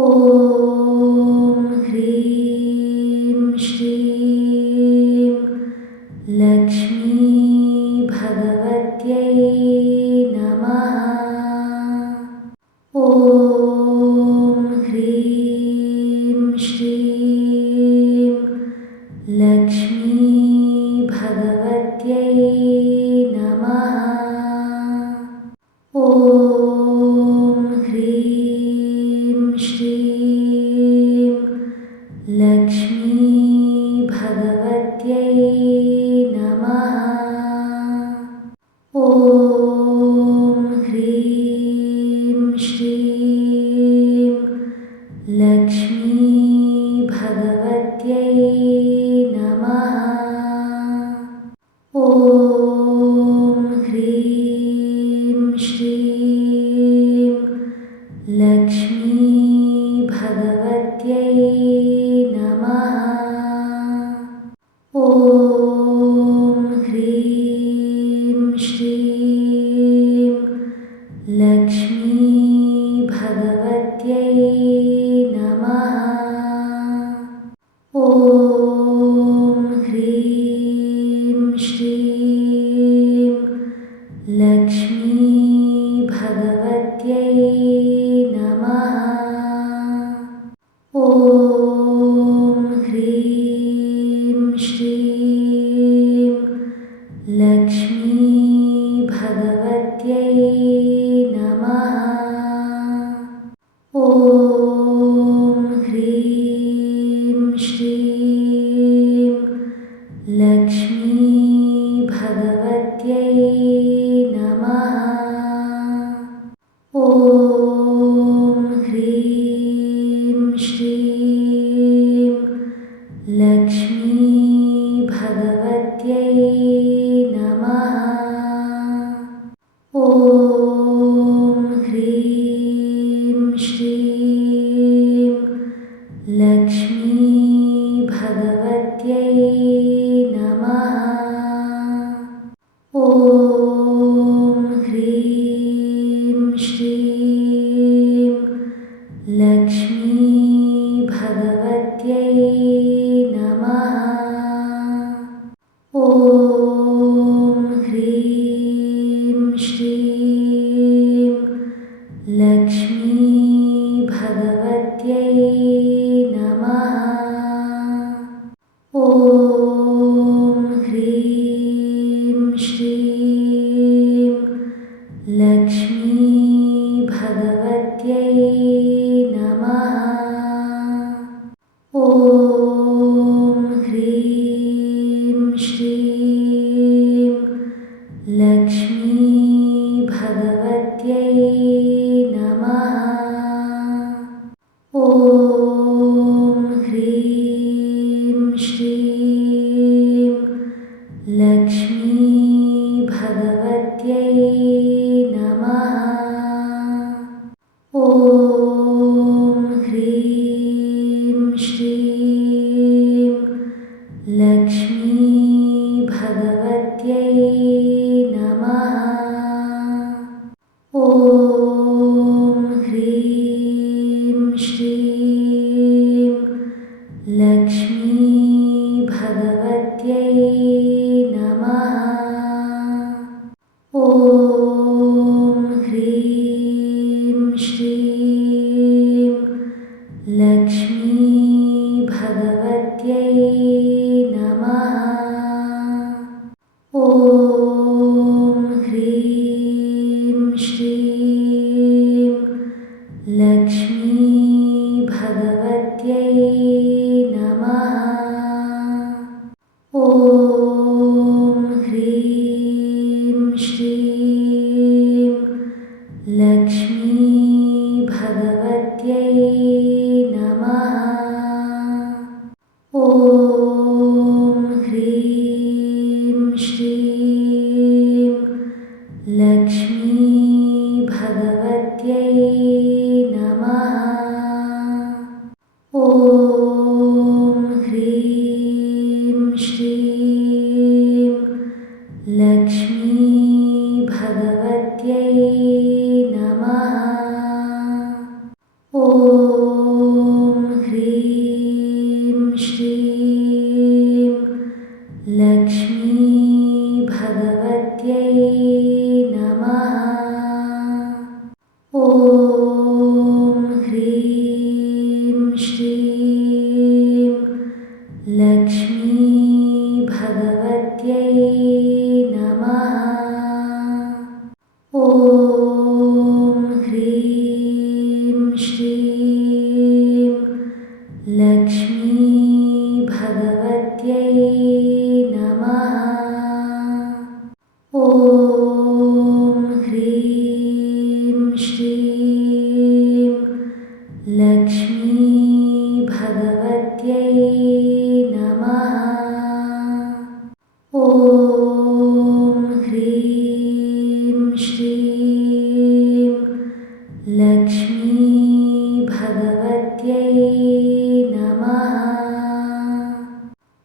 Oh. Oh. Lakshmi Lakshmi नमः।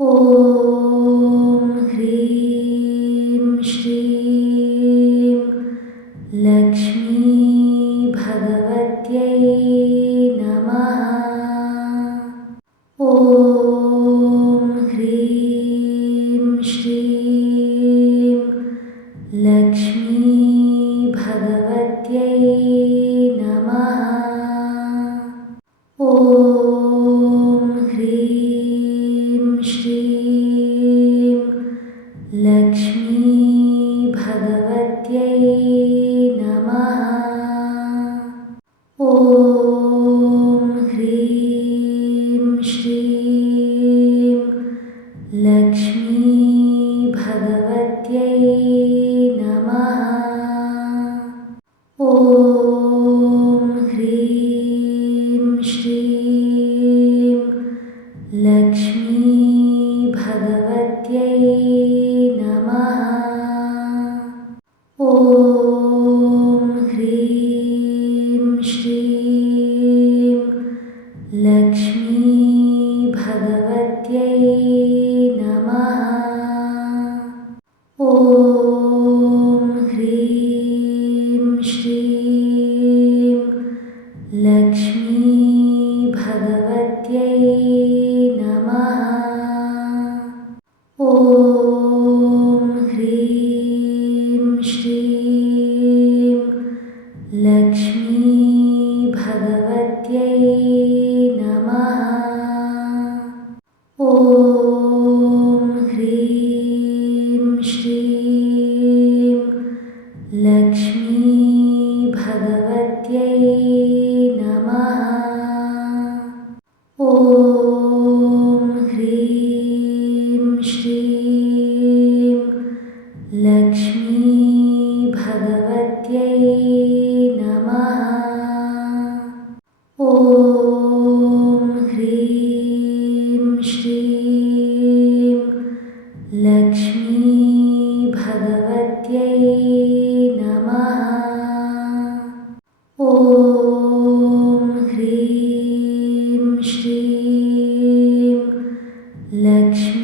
ॐ ह्रीं श्री लक्ष्मी नमः। ॐ ह्रीं श्री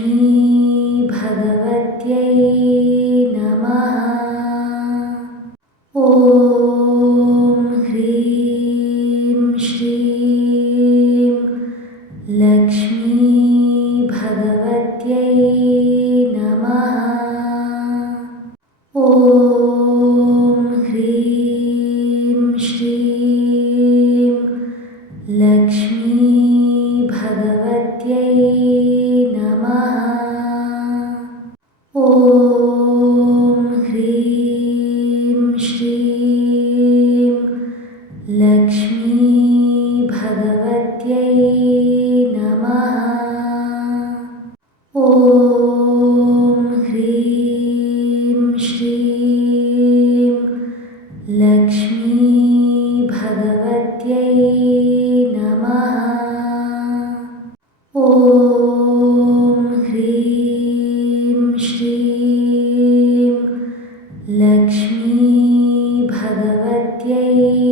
श्रीभगवत्यै नमः। ॐ ह्रीं श्रीं लक्ष्मीभगवत्यै नमः। ॐ ह्रीं श्री Yay!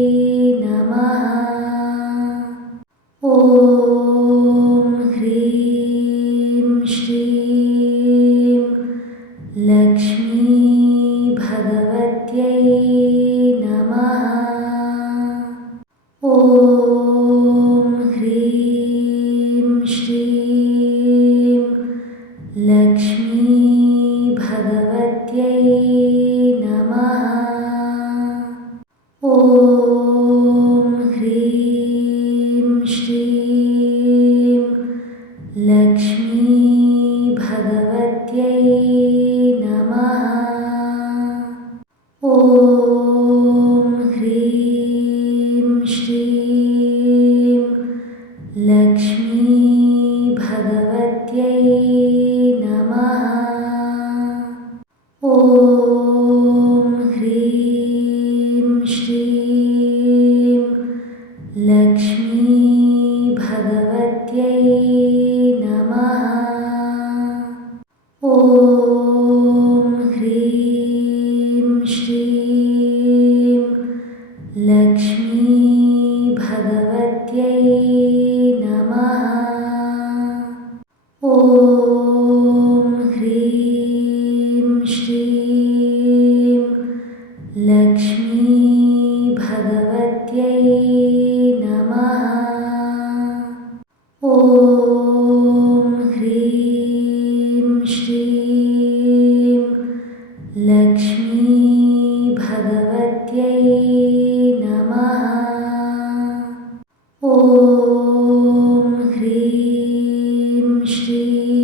الرحيم